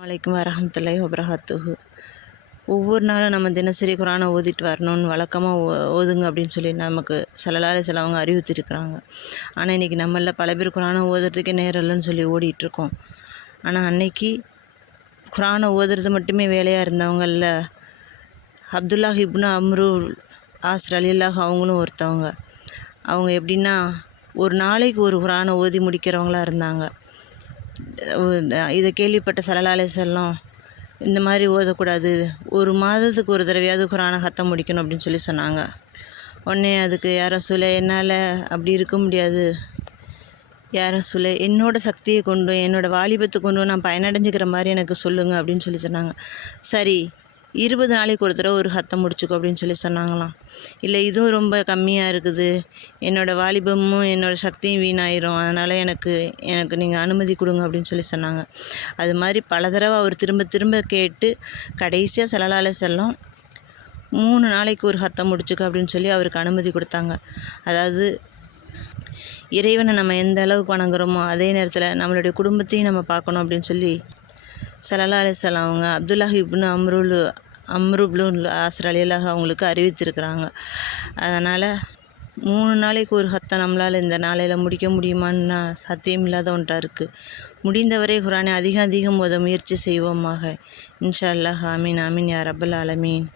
வலைக்கும் வரஹமத்துல்லாஹி வபரகாத்துஹு. ஒவ்வொரு நாளும் நம்ம தினசரி குரானை ஓதிட்டு வரணும்னு வழக்கமாக ஓதுங்க அப்படின்னு சொல்லி நமக்கு ஸல்லல்லாஹு அலைஹி வஸல்லம் அவங்க அறிவித்திருக்கிறாங்க. ஆனால் இன்றைக்கி நம்மள பல பேர் குரானை ஓதுறதுக்கே நேரம் இல்லைன்னு சொல்லி ஓடிட்டுருக்கோம். ஆனால் அன்னைக்கு குரானை ஓதுறது மட்டுமே வேலையாக இருந்தவங்களில் அப்துல்லாஹ் இப்னு அம்ரு ஆஸ் ரலியல்லாஹு அவங்களும் ஒருத்தவங்க. அவங்க எப்படின்னா ஒரு நாளைக்கு ஒரு குரானை ஓதி முடிக்கிறவங்களா இருந்தாங்க. இதை கேள்விப்பட்ட ஸல்லல்லாஹு அலைஹி வஸல்லம் இந்த மாதிரி ஓதக்கூடாது, ஒரு மாதத்துக்கு ஒரு தடவையாவது குரானை ஹத்தம் முடிக்கணும் அப்படின்னு சொல்லி சொன்னாங்க. உடனே அதுக்கு யா ரசூலே, என்னால் அப்படி இருக்க முடியாது, யா ரசூலே என்னோடய சக்தியை கொண்டும் என்னோடய வாலிபத்தை கொண்டும் நான் பயனடைஞ்சிக்கிற மாதிரி எனக்கு சொல்லுங்கள் அப்படின்னு சொல்லி சொன்னாங்க. சரி, 20 நாளைக்கு ஒரு தடவை ஒரு ஹத்தம் முடிச்சுக்கோ அப்படின்னு சொல்லி சொன்னாங்களாம். இல்லை, இதுவும் ரொம்ப கம்மியாக இருக்குது, என்னோடய வாலிபமும் என்னோடய சக்தியும் வீணாயிரும், அதனால் எனக்கு நீங்கள் அனுமதி கொடுங்க அப்படின்னு சொல்லி சொன்னாங்க. அது மாதிரி பல தடவை அவர் திரும்ப திரும்ப கேட்டு கடைசியாக ஸல்லல்லாஹு அலைஹி வஸல்லம் 3 நாளைக்கு ஒரு ஹத்தம் முடிச்சுக்க அப்படின்னு சொல்லி அவருக்கு அனுமதி கொடுத்தாங்க. அதாவது இறைவனை நம்ம எந்த அளவுக்கு வணங்குறோமோ அதே நேரத்தில் நம்மளுடைய குடும்பத்தையும் நம்ம பார்க்கணும் அப்படின்னு சொல்லி ஸல்லல்லாஹு அலைஹி வஸல்லம் அவங்க அப்துல்லாஹ் இப்னு அம்ரு இப்னு ஆஸ் ரலியல்லாஹு அவங்களுக்கு அறிவித்திருக்கிறாங்க. அதனால் 3 நாளைக்கு ஒரு ஹத்தம் நம்மளால் இந்த நாளையில் முடிக்க முடியுமான்னா சாத்தியம் இல்லாத ஒன்றாக இருக்குது. முடிந்தவரை குரானை அதிகம் ஓத முயற்சி செய்வோமாக. இன்ஷா அல்லாஹ். ஆமீன் ஆமீன் யா ரப்பல் ஆலமீன்.